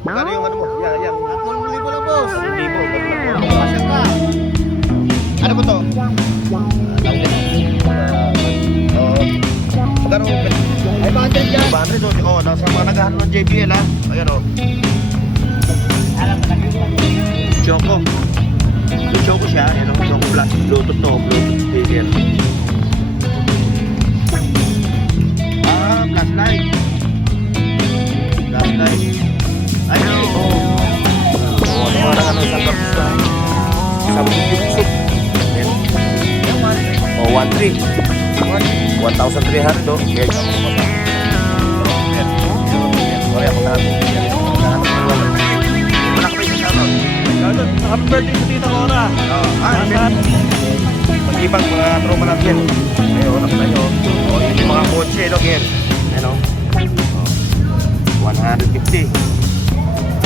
Magkano yung ano mo? Yan. 3,000 lang, boss. 1,000. Pasyal ka. Ano ba to? Tawag ito. Oo. Magkano? Ay, 500 yan. 500 doon. Oo, nasa mga naghahanap ng JBL ha. Ayan o. Choco. Yung Choco siya. Ayan o. Choco Plus. Bluetooth to. Bluetooth speaker. Flashlight. Flashlight. Ayun. Oo. Oo, ano mga nang sanggap sa bukso. Ayan. O, 1,300. 1,300 o. Ayan. Sorry, ako na ito. Wala ka ba yung shoutout? Happy birthday sa Tita Cora. Mag-ibang mga tropa natin. Ayun, nakita nyo. O, yun yung mga kotse, no, Ger? Ano? 150.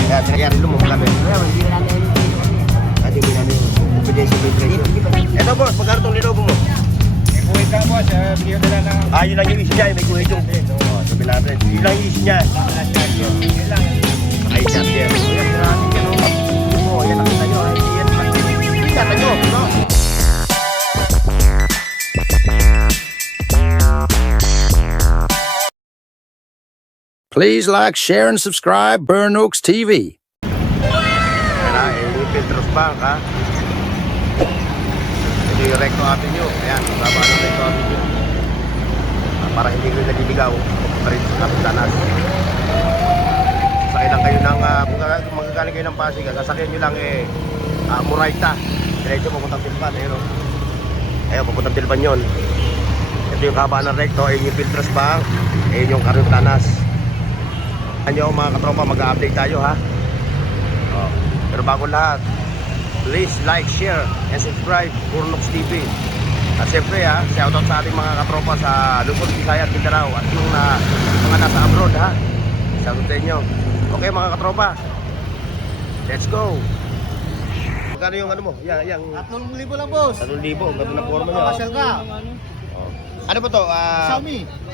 Kaya, sinayari lumong kami. Hindi mo namin yung confidential presyo. Eto, boss, magkano itong linobo mo? Kuwait ka, boss. Bigyan nila ng... Yun lang yung issue niya. May kuhit yung... Sabi natin. Yun lang yung issue niya. Yun lang. Ay, charger. Ayan, maraming yan, o. Oo, yan, nakita nyo. Ay, yan. Nakita nyo, no? Please like, share, and subscribe Burn Oaks TV. Ayan, yung Filtros Bank, ha? Ito yung Recto Avenue. Ayan, baba ng Recto Avenue. Para hindi kayo naliligaw. Papunta rin sa Kapitanas. Sasakyan lang kayo ng... kung magagaling kayo ng Pasig, sasakyan nyo lang Murayta. Diretso papuntang Tilpan. Ayun, o. Ayun, papuntang Tilpan yun. Ito yung kabaan ng Recto. Ayun yung Filtros Bank. Ayun yung Kapitanas. Ano mga katropa, mag-update tayo ha. Pero bago lahat, please like, share, and subscribe Burn Oaks TV. At siyempre ha, shoutout sa ating mga katropa sa Luzon, Visayas, Mindanao at yung mga nasa abroad ha. Shoutout sa inyo. Okay mga katropa, let's go. Magkano yung ano mo? Yan. 3,000 lang, boss. 3,000, ganda ng forma niya. Pasyal ka. Ano ba to?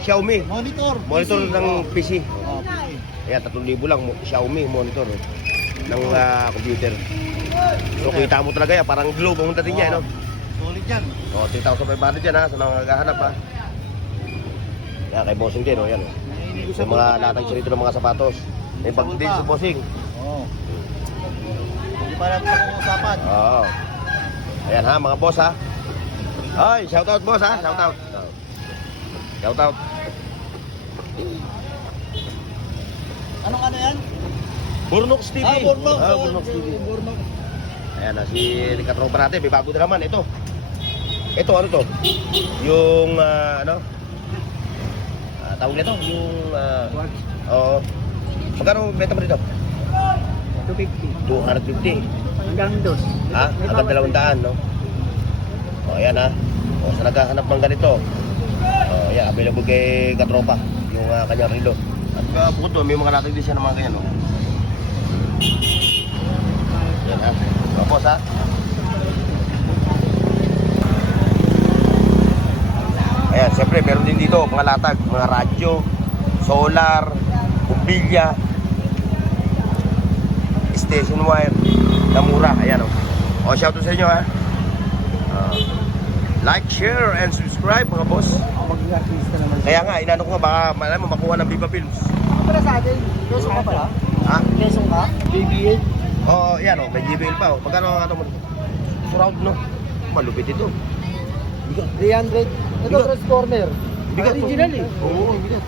Xiaomi. Monitor ng PC. Oh, PC. Ayan, 3,000 lang, Xiaomi monitor ng computer. So kita mo talaga yan, parang globe ang dating niya, no? Solid yan. 3,500 yan ha, sa mga naghahanap ha. Yan, kay bossing din, yan. Sa mga latag siya rito ng mga sapatos. May bag din sa bossing. Oo. Hindi pa natin pag-uusapan. Oo. Ayan ha, mga boss ha. Ay, shoutout boss ha, shoutout. Shoutout. Anong ano yan? Burn Oaks TV. Burn Oaks. Burn Oaks TV. Ayan na, si katropa natin, may bago na naman. Ito, ano to? Yung, tawag nito, yung, oo. Magkano benta mo dito? 250. 250. Hanggang dos. Ha? Hanggang 200, no? O, ayan ha. O, sa naghahanap ng ganito. O, ayan, available kay katropa. Yung kanyang relo. At bukod doon, may mga latag din siya ng mga ganyan, no? Ayan ha. Tapos ha. Ayan, siyempre, meron din dito mga latag, mga radyo, solar, bumbilya, station wire, na mura. Ayan o. O, shoutout sa inyo ha. Like, share, and subscribe mga boss. Mag-artista naman. Kaya nga, inano ko nga, baka malam mo makuha ng Viva Films. Ano pala sa atin? Quezon ka pala? Ha? Quezon ka? BBA? Oo, yan o, may JBL pa o. Magkano ang ato mo? Surround, no? Malupit ito. 300. Ito, transformer. Bigat to. Original eh. Oo, bigat.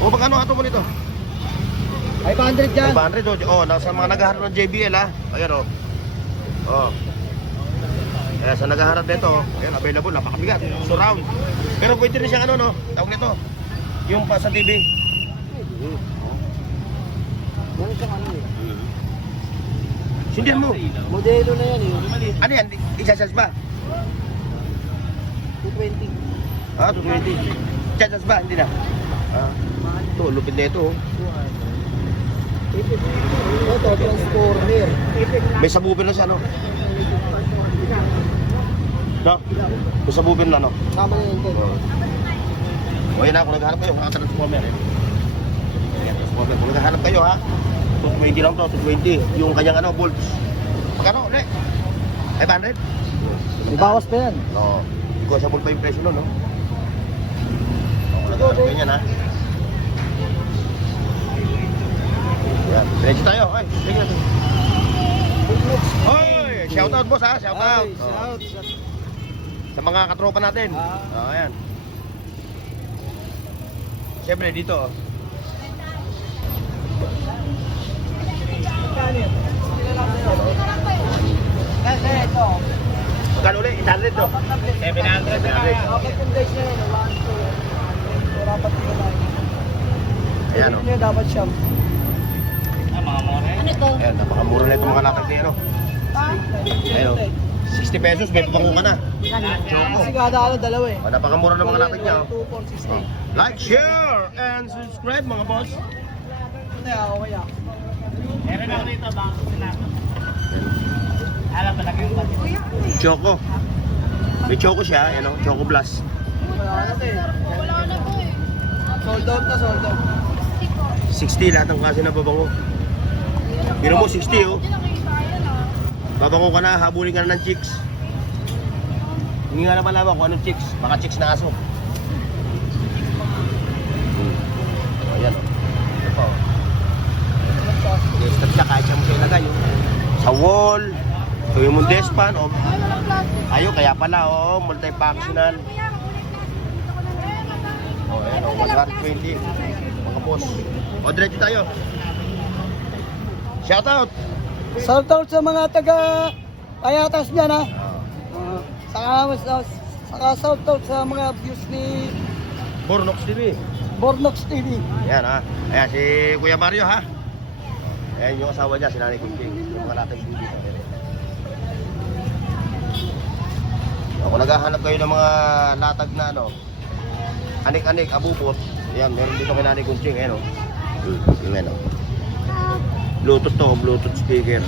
O, magkano ang ato mo nito? 500 yan. 500 o. Nasa mga naghahanap ng JBL ha. Ayan o. O. Ayan, sa naghahanap nito, ayan, available, napakabigat. Surround. Pero pwede rin siyang ano, no? Tawag nito. Yung pa sa TV. Meron siyang ano eh. Sindihan mo. Modelo na yan eh. Ano yan? Isasas ba? 220. 220. Isasas ba? Hindi na. Ito, lupit na ito. Ito, transformer. May sabubin na siya, no? No? May sabubin na, no? Tama na yun. O, yan na, kung naghahanap kayo, mga transformer. Kung naghahanap kayo ha, 220 lang to, 220. Yung kanyang ano, bolts. Magkano ulit? 500? May bawas pa yan. No. Negotiable pa yung presyo nun, no? Ganyan ha. Yan. Ready tayo. Ay, sige natin. Hoy! Shout out boss ha, shout out. Ay, shout. Sa mga katropa natin. Ayan. Siyempre dito. Kasi ito. Magkano ulit? 800 to? 700. Apat yung guys na yun. 1, 2, 3, 4, 4 Ayan o. Ito dapat siyam. Ayan, napakamura na itong mga latag ni ano. Ayan o. 60 pesos, may pabango ka na. Kasi kada ano, dalawa eh. Napakamura ng mga latag niya o. 2, 4, 6, Like, share, and subscribe mga boss. Ito ya, okay ya. Meron ako dito, baka sinabi. Alam ba yung pati? Choco. May choco siya, ayan o. Choco Blast. Wala na to eh. Sold out na, sold out. 60 lahat ng klase na babango. Biro mo 60 oh. Babango ka na, habulin ka na ng chicks. Hindi nga naman alam kung anong chicks. Baka chicks na aso. Ayan oh. Ito pa oh. Step siya kahit siya mo siya ilagay oh. Sa wall. Gawin mong despan oh. Ayaw kaya pala oh. Multi-functional. Oh, ayan oh. 120. Mga boss. O, diretso tayo. Shout out. Shout out sa mga taga Payatas dyan ha. Saka shout out sa mga views ni Bornox TV. Bornox TV. Ayan ha. Ayan si Kuya Mario ha. Ayan yung asawa niya, si Nanay Kunting. Yung mga latag TV. Kung naghahanap kayo ng mga latag na ano, anik-anik, abubot. Ayan, meron dito kay Nanay Kunting. Ayan o. Ayan o. Bluetooth to, Bluetooth speaker.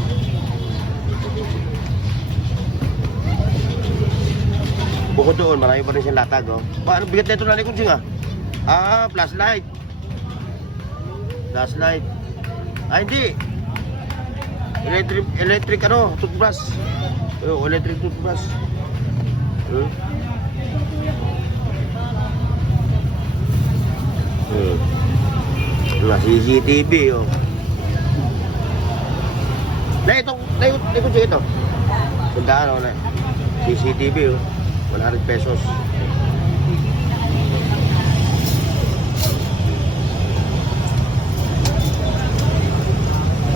Bukod doon, marami pa rin siyang latag oh. Paano bigat na ito Nanay Kunting ah? Ah, flashlight. Flashlight. Ah, hindi. Electric ano, toothbrush. Oh, electric toothbrush. CCTV oh. Na itong, na ito. Sundaan ako na. CCTV oh. 100 pesos.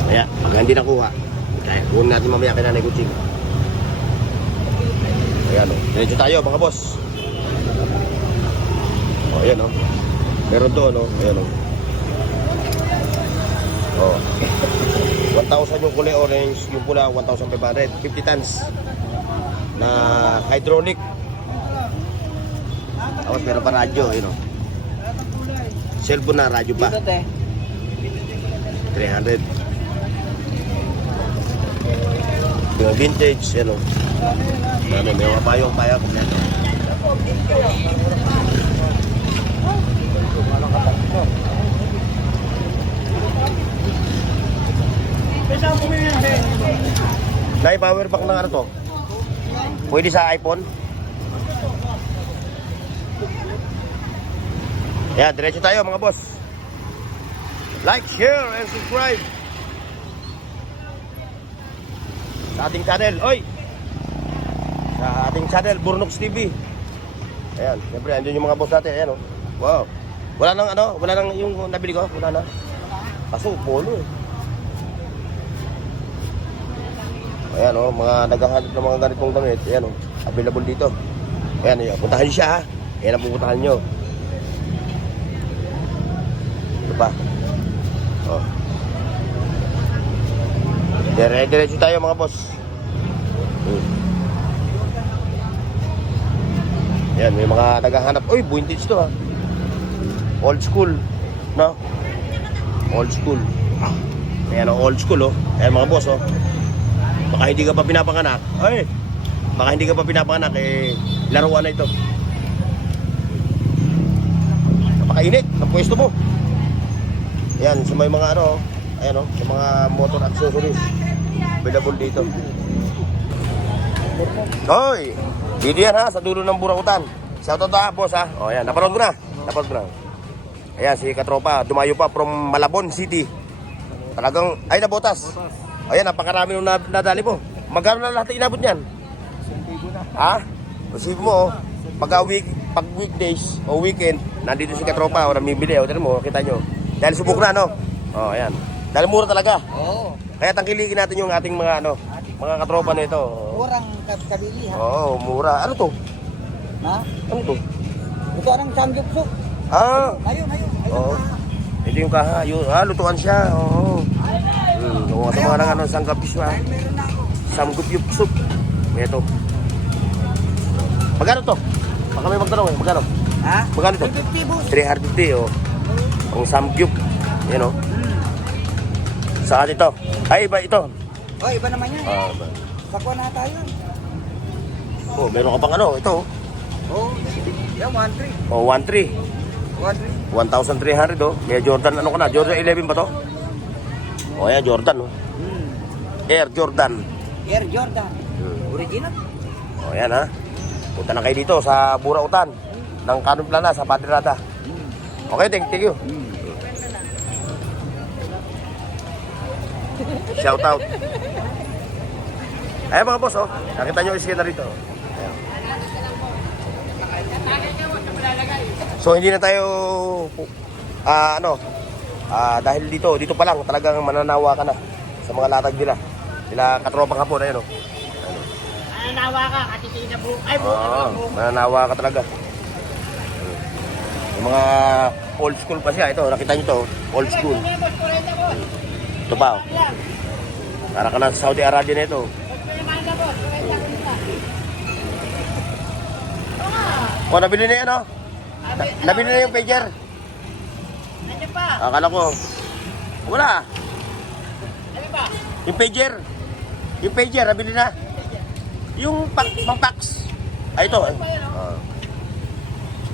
Kaya, pag hindi nakuha, kaya huwag natin mamaya kay Nanay Kunting. Ayan o. Diretso tayo mga boss. O, ayan o. Meron doon o. Ayan o. O. 1,000 yung kulay orange, yung pula 1,500. 50 tons na hydraulic. Tapos meron pa radyo, yun o. Cellphone na, radyo pa. Dito te. 300. Yung vintage, yan o. Ano, may mga payong-payong kompleto. Nay, power bank ng ano to? Pwede sa iPhone? Yan, diretso tayo mga boss. Like, share, and subscribe sa ating channel. Oy! Sa ating channel, Bornox TV. Ayan, siyempre, andun yung mga boss natin. Ayan, oh. Wow. Wala nang ano, wala nang yung nabili ko. Wala na. Kaso, polo eh. Ayan, oh, mga naghahanap ng mga ganitong damit. Ayan, oh, available dito. Ayan, ayan, puntahan niyo siya, ha. Ayan ang pupuntahan nyo. Ito pa. Oh. Diretso tayo mga boss. Yan, may mga naghahanap. Uy, vintage to ha. Old school. No? Old school. Ayan, old school oh. Ayan mga boss oh. Baka hindi ka pa pinapanganak. Ay, baka hindi ka pa pinapanganak eh, laruan na ito. Napakainit ang pwesto mo. Ayan, sa may mga ano, ayan sa mga motor accessories. Available dito. Hoy! Dito yan ha, sa dulo ng Burautan. Shoutout ha, boss ha. O ayan, napanood ko na. Napanood ko na. Ayan, si Katropa, dumayo pa from Malabon City. Talagang, ay nabotas. Ayan, napakarami nung nadali mo. Magkano na lahat inabot niyan? Ha? Resibo mo, pag weekdays o weekend, nandito si Katropa, o namibili, o tignan mo, kita nyo. Dahil subok na, no? O, ayan. Dahil mura talaga. Oo. Kaya tangkilikin natin yung ating mga, mga katropa na ito. Murang kabili ha. Oo, mura. Ano to? Ha? Ano to? Ito anong samgyupsuk. Ah, Ayun. oo. Ito yung kaha. Lutuan siya. Oo. Oo, sa mga nang sanggapis na. Meron na ako. Samgup-yup-sup. Ito. Magkano to? Baka may magtanong eh. Magkano? Ha? Magkano to? 350 boss. 350 oh. Ang samgyup. Yan oh. Saan ito? Ay, iba ito. Oh, iba naman yan. Ah, Sakwa na tayo. oh, meron ka pang ano. Ito oh. Oh, yan 1.3. Oh, 1.3. 1.3. 1,300 oh. May Jordan ano ka na? Jordan 11 ba to? Oh, yan Jordan oh. Air Jordan. Air Jordan. Original. Oh, yan ha. Punta na kayo dito sa Burautan ng Canon Plana sa Padre. Okay, thank you. Shout out. Ay mga boss oh. Nakita nyo yung iskena rito. Ayan. So hindi na tayo dahil dito pa lang talagang mananawa ka na sa mga latag nila. Nila katropang hapon ayun oh. Nananawa ka, katitiin na buhok. Ay, buhok na buhok. Mananawa ka talaga. Yung mga old school pa siya. Ito, nakita nyo to. Old school. Ito pa. Oh. Para ka na sa Saudi Arabia na ito. Oh, nabili na yan, oh. Nabili na yung pager. Nandiyan pa. Akala ko. Wala. Ano ba? Yung pager. Yung pager, nabili na. Yung pang-fax. Ay, ito. Kung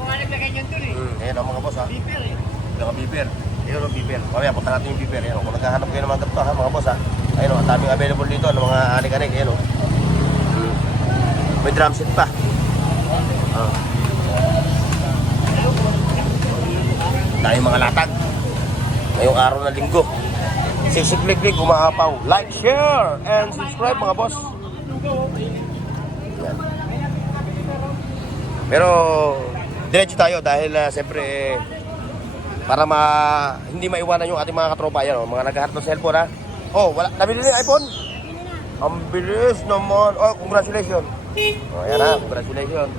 ano naglagay nyo dun eh. Ayan, mga boss, ha. Beeper eh. Naka-beeper. Ayun ang beeper. Mamaya, punta natin yung beeper. Ayan, kung naghahanap kayo ng mga ganito, ha, mga boss, ha. Ayun, ang daming available dito ng mga anik-anik. Ayun, may drum set pa. Tayong mga latag. Ngayong araw na linggo. Siksik-lik-lik, umaapaw. Like, share, and subscribe, mga boss. Yan. Pero diretso tayo dahil siyempre para hindi maiwanan yung ating mga katropa yan, mga naghahanap ng cellphone ha. Oh, wala nabili na yung iPhone? Ang bilis naman. Oh, congratulations. Oh, yan ha, congratulations.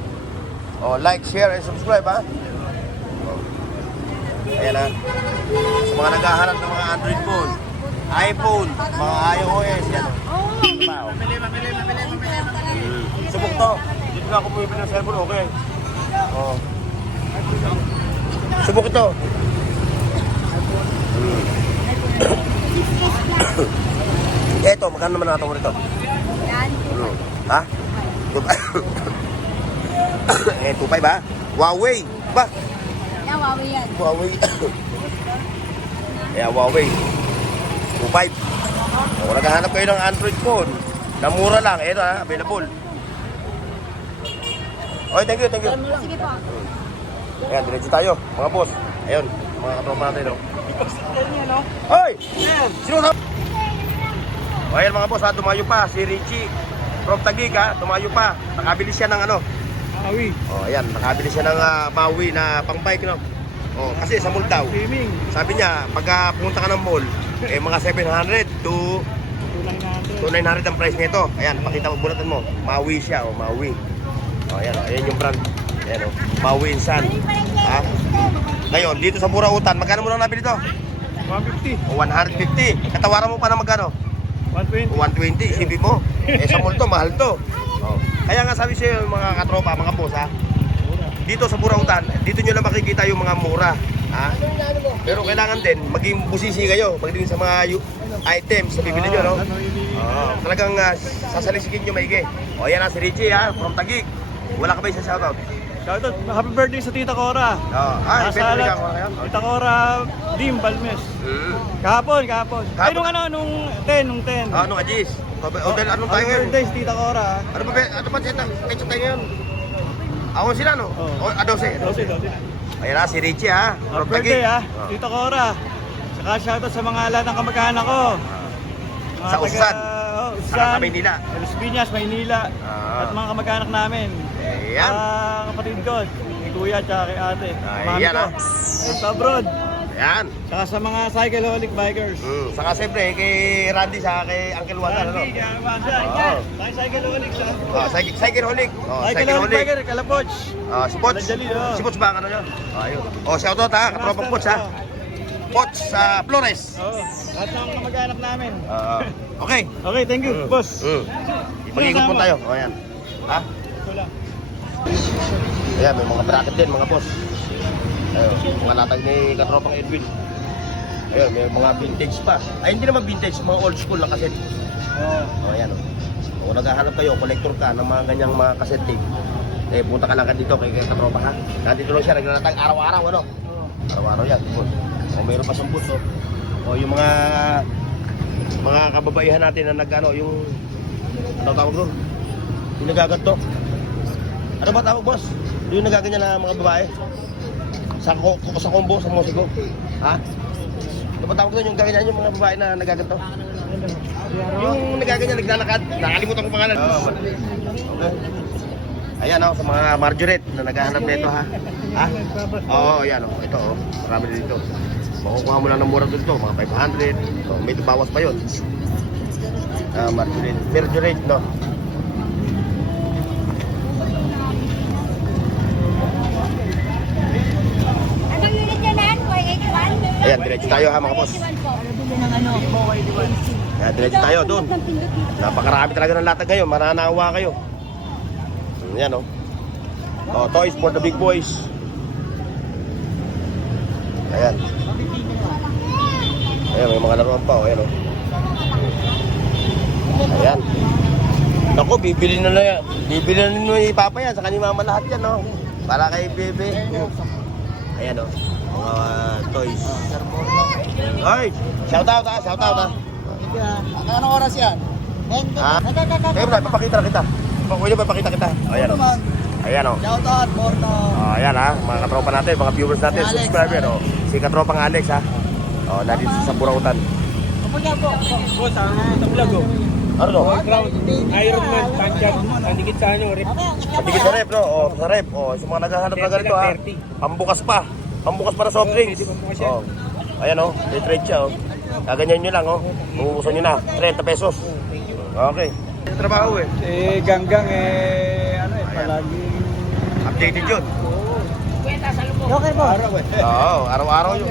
Oh, like, share, and subscribe ha. Oh. Ayan ha. Sa mga naghahanap ng mga Android phone, iPhone, mga iOS, yan oh. Subok to. Dito na ako bumibili ng cellphone, okay. Oh. Subok ito. Eto, magkano naman natin mo rito? Ha? Eh, 2.5 ba? Huawei. Ba? Yeah, Huawei yan. Huawei. Yeah, Huawei. 2.5. Kung naghahanap kayo ng Android phone, na mura lang, ito ha, available. Okay, thank you. Sige po. Ayan, diretso tayo, mga boss. Ayun, mga katropa natin, no? Hoy! Sino na? O, ayan mga boss, ha, tumayo pa, si Richie from Taguig, ha, tumayo pa. Nakabili siya ng ano? Maui. O, ayan, nakabili siya ng Maui na pang-bike, no? O, kasi sa mall daw. Swimming. Sabi niya, pagka pumunta ka ng mall, eh, mga 700 to 900 ang price nito. Ayan, pakita mo, bulatan mo. Maui siya, o, Maui. O, ayan, ayan yung brand. Ayan, o, Maui Insan. Ha? Ngayon, dito sa Burautan, magkano mo lang nabili to? 150. O, 150. Katawaran mo pa na magkano? 120. 120, isipin mo. Eh, sa mall to, mahal to. O. Kaya nga sabi sa'yo, mga katropa, mga boss, ha? Dito sa Burautan, dito nyo lang makikita yung mga mura. Ha? Pero kailangan din, maging busisi kayo pagdating sa mga items sa bibili nyo, no? Talagang sasalisikin nyo maigi. O, yan na si Richie, ha? From Taguig. Wala ka ba isa shoutout? Shoutout, happy birthday sa Tita Cora. Ay, birthday ka ko ngayon. Tita Cora, Dim Balmes. Kahapon. Ay, nung 10. Ano, Ajis? Hotel, anong tayo Happy ngayon? birthday sa Tita Cora. Ano ba siya tayo ngayon? Ako sila, no? Oo. 12. Ayan na, si Richie, ha? Happy birthday Tita Cora. Saka shoutout sa mga lahat ng kamag-anak ko. Mga Sa Usan. Sa Usan. Maynila. Los Piñas, Maynila. Ah. At mga kamag-anak namin. Ayan. Kapatid ko, kay kuya at kay ate. Mami Ayan, ko. ah. Sa abroad. Ayan. Saka sa mga cycleholic bikers. Saka siyempre, kay Randy, saka kay Uncle Wanda, ano? Randy, Wanda. Oo. Saka cycleholic sa Cycleholic. cycleholic biker, Kalapoch. Si Poch. Nandiyan, oh. Si Poch ba? Ano yun? Ayun. Shoutout ha, katropang Poch ha. Poch sa Flores. Oo. Lahat ng kamag-anak namin. Okay. Okay, thank you, boss. Mag-ikot po tayo. O, ayan. Ha? Ito lang. Ayan, may mga bracket din, mga boss. Ayun, mga latag ni katropang Edwin. Ayun, may mga vintage pa. Ay, hindi naman vintage, mga old school na cassette. O, ayan o. Kung naghahanap kayo, collector ka ng mga ganyang mga cassette tape, eh, punta ka lang ka dito kay katropa ha. Nandito lang siya, naglalatag araw-araw, ano? Araw-araw yan. O, mayroon pa siyang boots, o yung mga kababaihan natin na nag-ano, yung ano tawag doon? Yung nagaganto. Ano ba tawag, boss? Yung nagaganyan na mga babae? Sa combo, sa musiko. Ha? Ano ba tawag doon? Yung gaganyan yung mga babae na nagaganto? Yung nagaganyan, naglalakad. Nakalimutan ko pangalan. Okay. Ayan o, sa mga Marjoret na naghahanap nito ha. Ha? Oo, ayan o. Ito o. Marami dito. Makukuha mo lang ng mura dito, mga 500. So, may bawas pa yun. Marjoret, no? Anong unit nyo na yan? 481? Ayan, diretso tayo ha mga boss. 481 po. Ayan, diretso tayo doon. Napakarami talaga ng latag ngayon, mananawa kayo. Ayan o. Toys for the big boys. Ayan. Ayan, may mga laruan pa o. Ayan o. Ayan. Naku, bibili na yan. Bibili na ni Papa yan. Sa kanina mama lahat yan, no? Para kay Bebe. Ayan, no? Mga toys. Ay! Shout out, ha? Shout out, ha? Anong oras yan? Ha? Eh, bro, papakita na kita. Pwede ba papakita kita? Ayan, o. Ayan, o. Shoutout, Porto. Ayan, ha? Mga katropa natin, mga viewers natin, Si Alex, subscriber, o. Si katropang Alex, ha? O, nandito sa Burautan. Boss, ang vlog oh. Ano, no? Iron Man, Panchat, nandikit sa ano, rip. Patigil sa rep, no? O, sa rep. O, sa mga naghahanap na ganito, ha? Pambukas pa. Pambukas pa na soft drinks. O. Ayan, o. May trade siya, o. Kaganyan nyo lang, o. Uubusan nyo na. 30 pesos. Okay. Trabaho, eh. Ganggang palagi. Updated yun. Okay po. Oo, araw-araw yun.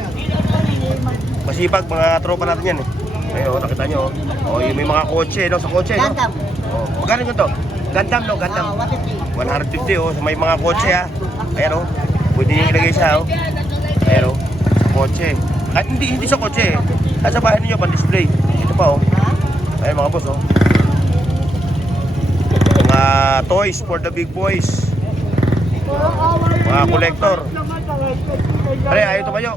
Masipag, mga tropa natin yan, eh. Ayun, nakita nyo, o. Yung may mga kotse, no? Sa kotse, no? Gundam. O, magkano yun to? Gundam, no? Gundam. 150, oh. Sa may mga kotse, ha. Ayan, oh. Pwede nyo ilagay siya, oh. Ayan, oh. Sa kotse. Kahit hindi sa kotse, eh. Sa bahay ninyo, pan-display. Ito pa, oh. Ayan, mga boss, oh. Mga toys for the big boys. Mga collector. Pare, ayaw tumayo.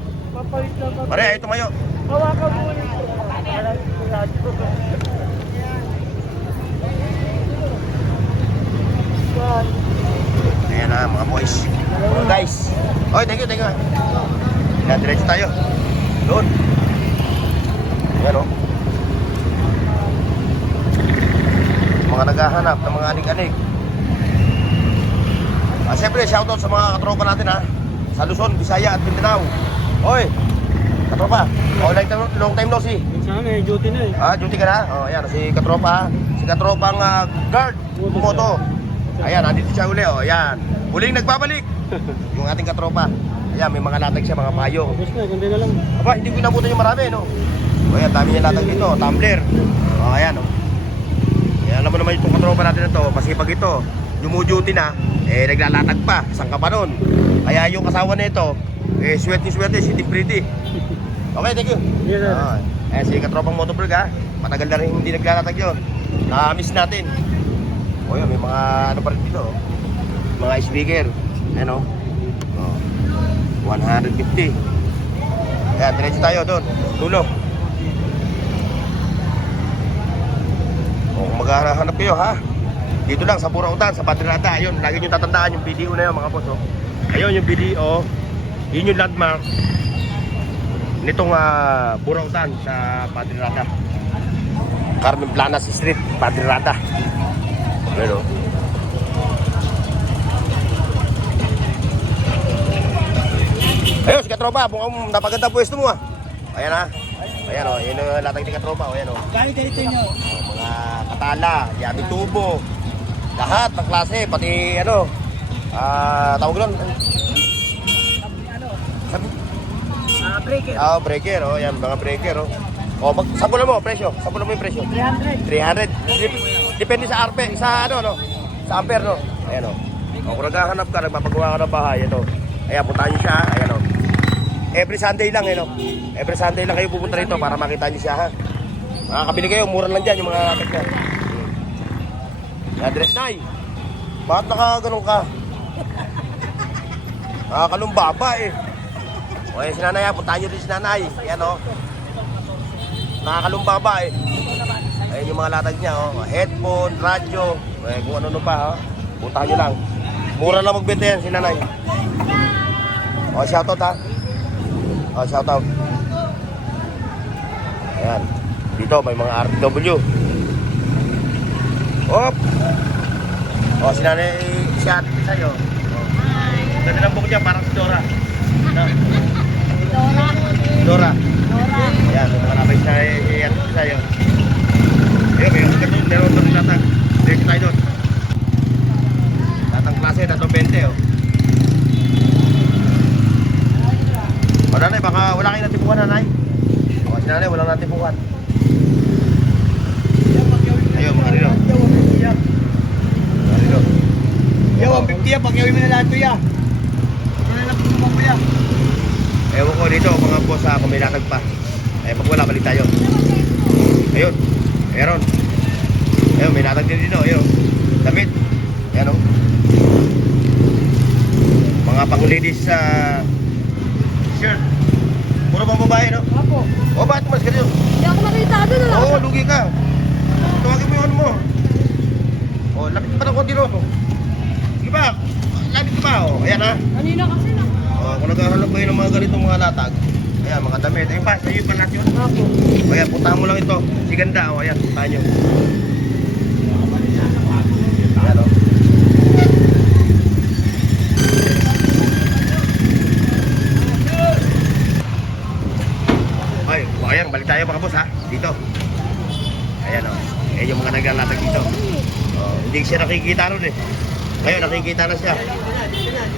Pare, ayaw tumayo. Ayan na, mga boys. Guys. Oy, thank you. Yan, diretso tayo. Doon. Ayan, oh. Mga naghahanap ng mga anig-anig. Siyempre, shoutout sa mga katropa natin, ha. Sa Luzon, Visaya at Mindanao. Oy, katropa. Long time no see. Saan eh, duty na eh. Duty ka na? Ayan, si katropa, ha. Si katropang guard, moto. Ayan, nandito siya uli, ayan. Huling nagbabalik. Yung ating katropa. Ayan, may mga latag siya, mga payong. Tapos na, ganda na lang. Aba, hindi ko inabutan yung marami, no? Ayan, dami niya latag dito, tumbler. Ayan, oh. Ayan, alam mo naman itong katropa natin na to, masipag ito. Dumu-duty na, naglalatag pa, isang ka pa nun. Kaya yung kasawa nito, swerte, pretty. Okay, thank you. Yes, sir. Si katropang motovlog, ha. Matagal na rin hindi naglalatag yun. Na-miss natin. O yun, may mga ano pa rin dito, oh. Mga speaker. Ayan o. Oh. 150. Ayan, diretso tayo doon. Dulo. Kung maghahanap kayo ha, dito lang sa Burautan, sa Padrinata. Ayun, lagi nyo tatandaan yung video na yun mga boss. Oh. Ayun yung video, yun yung landmark nitong Burautan sa Padrinata. Carmen Planas Street, Padrinata. Ayun o. Ayun, si Katropa, mukhang napaganda pwesto mo Ayan ha. Ayan o, yun yung latag ni Katropa. Ayan o. Kaya ganito nyo. Mga katala, yabi tubo, lahat ng klase, pati ano, tawag lang. Breaker. Breaker, yan, mga breaker, sampulan mo, presyo, sampulan mo yung presyo. 300. 300. Depende sa RP, sa ano, sa ampere, no? Ayan, kung naghahanap ka, nagpapagawa ka ng bahay, ito. Ayan, puntahan nyo siya, ayan, Every Sunday lang, Every Sunday lang kayo pupunta rito para makita nyo siya, ha? Makakabili kayo, mura lang dyan yung mga kanya. Address na, bakit nakaganon ka? Nakalumbaba, O, si nanay, puntahan nyo din si nanay. Ayan, Nakakalumbaba, Ayan yung mga latag niya, headphone, radyo, kung ano pa, puntahan nyo lang. Mura lang magbenta yan si nanay. Shoutout, ha? Shoutout. Ayan. Dito, may mga RTW. Hop! Si nanay, shout sa'yo. Ganda ng buhok niya, parang si Dora. Dora. Ayan, may mga nabay sa'yo. Ayun, may mga ganun, meron doon latag. Diretso tayo doon. Latang klase, 320, nanay, baka wala kayong natipuan, nanay. Si nanay, walang natipuan. Ayun, mga rilo. Mga rilo. Yo, 150 yan. Pagyawin mo na lahat to ya. Ano na lang po mo ya. Ewan ko dito, mga boss, kung may latag pa. Pag wala, balik tayo. Ayun, meron. Ayun, may latag din dito, ayun. Damit. Ayan, mga pang-ladies shirt. Puro bang babae, no? Opo. Bakit mas ganyan? Hindi ako makita doon. Lugi ka. Tawagin mo yung ano mo. Lapit pa ng konti, no? Sige ba? Lapit ka ba, Ayan, ha? Kanina kasi na. Kung naghahanap kayo ng mga ganitong mga latag, ayan, mga damit. Ayun pa, sa'yo yung palat yun. Opo. Ayan, puntahan mo lang ito. Si ganda, ayan, puntahan nyo. Ayan, Ayan, balik tayo mga boss, ha? Dito. Ayan, Ayan yung mga naglalatag dito. Hindi siya nakikita ron, Ngayon, nakikita na siya.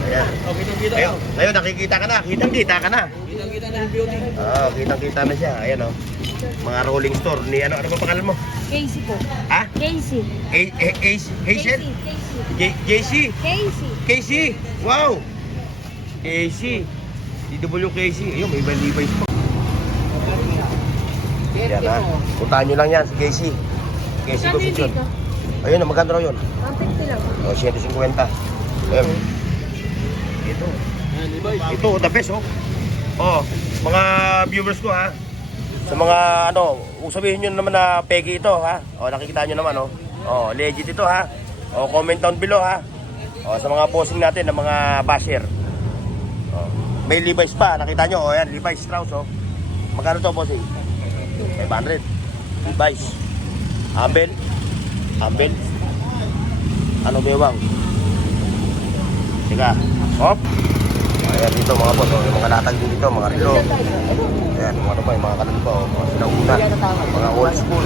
Ayan. Ngayon, nakikita ka na. Kitang-kita ka na. Kitang-kita na yung building. Kitang-kita na siya. Ayan, Mga rolling store ni ano ba pangalan mo? Casey po. Ha? Casey. Hazel? JC? Casey. Casey? Wow! Casey. DW Casey. Ayun, may Levi's pa. Yan, ha? Puntahan nyo lang yan, si Casey. Casey Concepcion. Ayun, maganda raw yun. 150 lang. 150. Ayun. Ito, the best, mga viewers ko, ha? Sa mga, kung sabihin nyo naman na peki ito, ha? Nakikita nyo naman, legit ito, ha? Comment down below, ha? Sa mga posting natin ng mga basher. May Levi's pa, nakita nyo, yan, Levi's Strauss, Magkano to, bossing? 500. Levi's. Ambel. Ano bewang? Teka. Hop. Ayan dito mga boss, yung mga latag din dito, mga relo. Ayan, mga ano pa, yung mga kanan pa, mga sinauna, mga old school.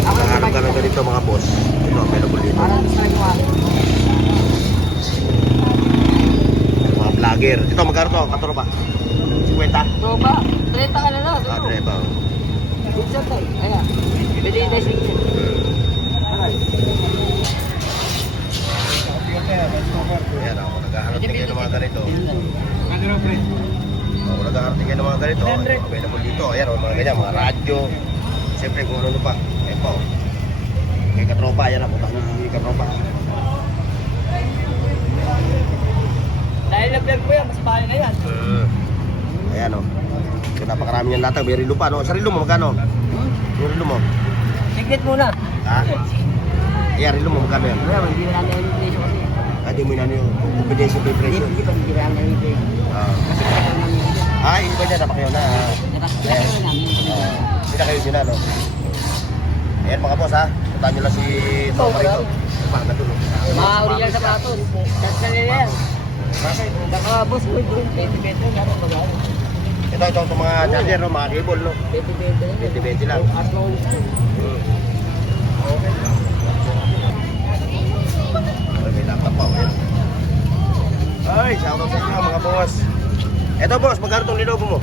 Nakaharap ka na ganito mga boss. Ito, available dito. Mga vlogger. Ito, magkano to? Katuro pa? 50? Tropa, 30 ka na lang. Treba. Buksan tayo. Ayan. Pwede yung testing. Ayan, naghahanap din kayo ng mga ganito. Kung naghahanap din kayo ng mga ganito, available dito. Ayan, mga ganyan, mga radyo. Siyempre, kung ano pa. Ayan po. Kay katropa, yan ang putak ni katropa. Dahil na-vlog ko yan, mas bahay na yan. Ayan o. So, napakarami niyang latag. May rilo pa, no? Sa rilo mo, magkano? Yung rilo mo? Signet muna. Ha? Ayan, rilo mo, magkano yan? Wala, hindi na namin yung presyo kasi. Hindi mo na yung confidential pay presyo. Hindi pa hindi na namin yung presyo. Kasi kaya namin yung Ay, iba dyan, napakayo na. Kaya namin Hindi na kayo dyan, no? Ayan mga boss, ha? Puntahan nyo lang si Tropa rito. Matulog. Mauri yan sa plato. That's na nila yan. Baka boss mo yung 20-20 na rin baga. Ito, itong mga charger, no? Mga cable, no? 20-20 20-20 na. lang. As long as Ay, may laptop pa, okay. Ay, shoutout sa inyo mga boss. Ito boss, magkano itong Lenovo mo?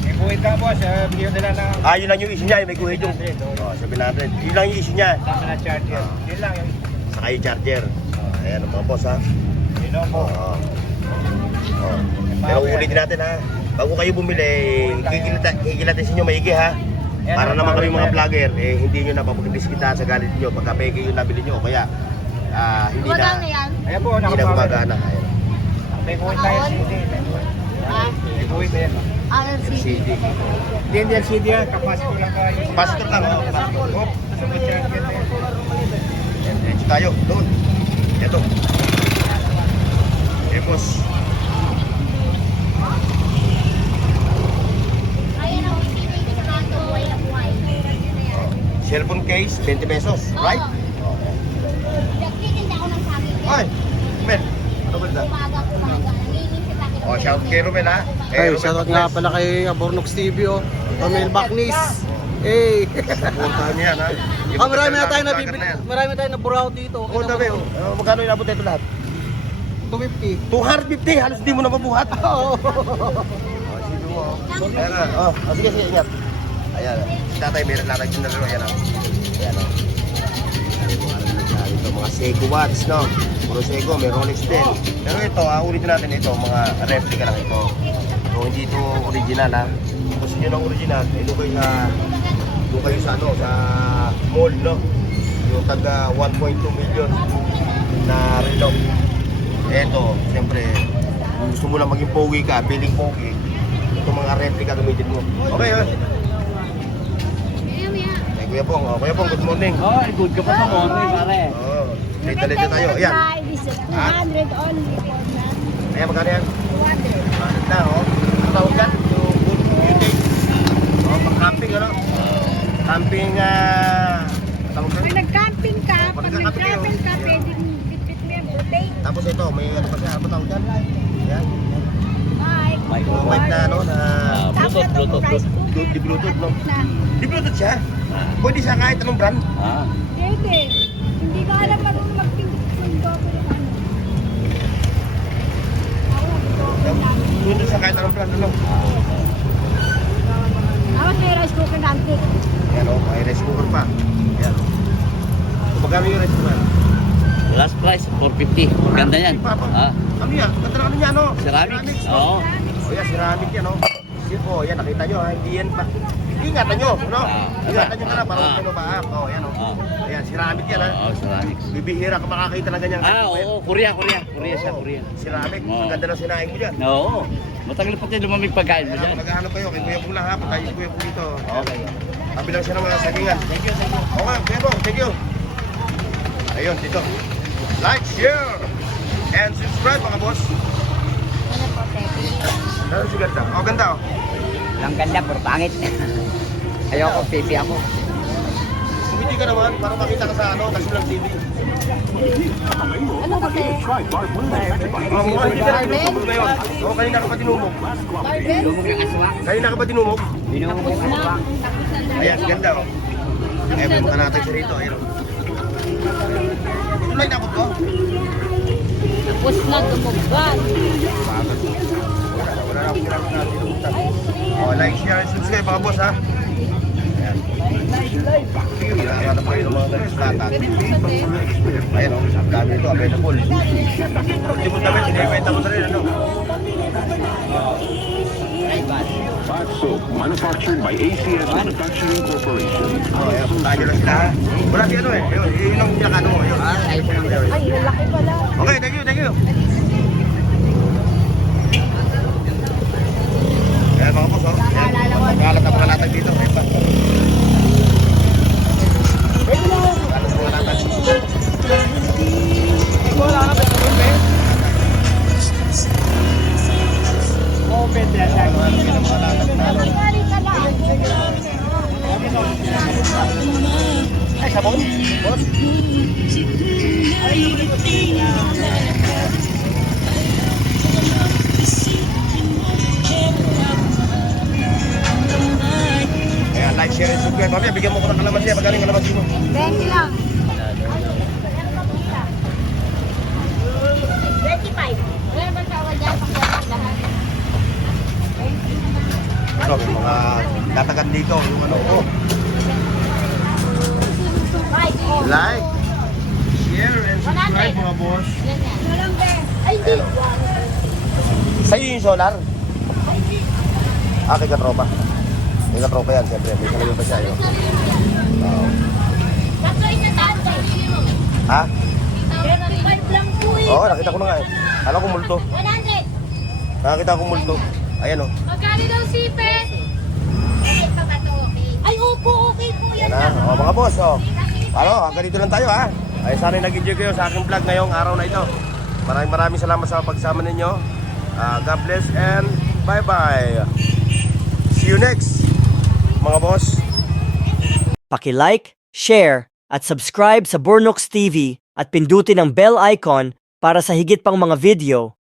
May buhit ka boss, bigyan nila ng Yun lang yung issue niya, may guhit yung 700. Yun lang yung issue niya. sama na charger. Yun lang yung Saka yung charger. Ayan mga boss, ha? Lenovo. Oo. Oo. Pero ulitin natin, ha? Bago kayo bumili, kikilatin sa inyo maigi, ha? Para naman kami mga vlogger, hindi nyo napapagdiskita sa galit nyo pagka peke yung nabili nyo. Kaya, hindi Magkano na, yan? Ayan po, hindi na nakapower. gumagana. Ayan. May buhit tayo CD. Ah, May buhit na yan. LCD. LCD. Hindi yan LCD yan, capacitor lang kayo. Capacitor lang, oh. Capacitor. Oh, isang charger na yan. Ayan, diretso tayo, doon. Ito. Tapos, cellphone case, 20 pesos, right? Ay, Ben, ano ba ito? Oh, shout kay Romel, ha? Ay, shoutout nga pala kay Abornox TV, oh. Romel Bacnis. Hey! Puntahan niya, ha? Yung Marami na tayo vlogger nabibili. na yan. Marami tayo naburaw dito. Oo, dami, oh. Magkano inabot ito lahat? 250. 250, halos di mo na mabuhat. Oo. Oh, sige mo, oh. Ayan na, oh. Sige, ingat. Ayan, si tatay, meron lang yung nalaro, ayan, oh. Ayan, oh. Ito, mga Seiko watch, no? Puro Seiko, may Rolex din. Pero ito, ulitin natin ito, mga replica lang ito. So, hindi ito original, ha? Kung gusto nyo ng original, doon kayo sa, ano, sa mall, no? Yung taga 1.2 million na relo. Ito, siyempre, kung gusto mo lang maging pogi ka, feeling pogi, ito mga replica gamitin mo. Okay, ha? Kuya Pong, Kuya Pong, good morning. Oh, good ka pa sa morning, pare. Oo, dito tayo. Ayan. 200 only. Ayan, magkano yan? 200. Bakit na, oh. Ang tawag yan? Yung good beauty. Oh, pang-camping, ano? Camping, tawag Pag yan? nag-camping ka, Pag pag nagka-camping nag-travel ka, pwede bit-bit mo yung protein. Tapos ito, may ano pa siya, ano tawag yan? Ayan. Bye. Yung mic na, ano, na... Bluetooth. Di Bluetooth, no? Di Bluetooth siya? Pwede siya kahit anong brand? Pwede. Hindi ka alam marunong mag-pindot ng gogo ng ano. Bluetooth siya kahit anong brand, ano? Tapos may rice cooker na antique. Ayan, oh, may rice cooker pa. Ayan. So, magkano yung rice cooker? Last price, 450. Ganda yan. Papa. Ah, Ano yan? Ganda na ano niya, no? ceramics. no? Oo. O yan, ceramic yan, no? Oh, yan, nakita nyo, ha? Hindi yan pa. Ingatan nyo, no? Ingatan nyo na lang, para kung ba? Oh, yan, oh. Ayan, ceramic yan, ha? Oo, ceramics. Bibihira ka makakita ng ganyan. Oo. Korea siya, Oo, Korea. Ceramic, Oo. ang ganda ng sinaing mo dyan. Oo. Matagal pa tayo lumamig pagkain mo Kaya dyan. kung naghahanap kayo, kay Kuya Pong lang, ha? Patayin si Kuya Pong dito. Okay. Kabilang siya ng mga sagingan. Thank you. Okay, Kuya Pong, thank you. Ayun, dito. Like, share, and subscribe, mga boss. Ano po, Teki? Ano si ganda? Oh, ganda, oh. Ang ganda, puro pangit. Ayoko, pipi ako. Kumiti ka naman para makita ka sa ano, kasi lang TV. Ano ba, Teki? Oh, hindi ka na dinumog na yun. Oh, kanina ka pa dinumog. Barbell? Lumog ng aswang. Kanina ka pa dinumog. Binumog ng aswang. Ayan, ganda, oh. Ayan, may mga natay siya rito. Ayan, oh. Tulay na ako to. Tapos na dumugban. Wala na akong ginagawa na dinumutan. Oh, like, share, and subscribe, mga boss, ha. Ayan. Ayan, pa kayo ng mga nagsilatat. Ayan, oh. Ang dami ito, available. Hindi mo damit, sinibenta ko na rin, ano. Bath soap manufactured by ACS Manufacturing Corporation. Ayan, puntahan nyo lang sila ha. Wala si ano eh. Yun ang pinakano mo. Yun. Ay, lalaki pala. Okay, thank you, thank you. Ayan mga boss, oh. Ayan, nagkalat ang mga latag dito. Ayan pa. Nagkalat ang mga latag. Wala ka ba? Open yan. Nangyari ka lang. Ay, sabon? Boss? Ayan, like, share, and subscribe. Mami, bigyan mo ko ng kalamansi. Magaling kalamansi mo. 20 lang. 25. Wala ba tawag dyan? Pakialam lahat. So, may mga tatagan dito. Yung ano, oh. Like, share, and subscribe mga boss. Walang be. Ay, hindi. Sa'yo yung solar? Kay katropa. May katropa yan, siyempre. May salayo pa siya. Yun. Tatlo itatante. Ha? 25 lang po eh. Oo, nakita ko na nga eh. Alam ko multo. 100. Nakakita ko multo. Ayan oh. Magkano daw sipit? Ay, opo, okay po yan. Yan na. O mga boss, oh. Ano, hanggang dito lang tayo ha. Ay, sana nag-enjoy kayo sa aking vlog ngayong araw na ito. Maraming salamat sa pagsama ninyo. God bless and bye-bye. See you next, mga boss. Paki-like, share, at subscribe sa Burnooks TV at pindutin ang bell icon para sa higit pang mga video.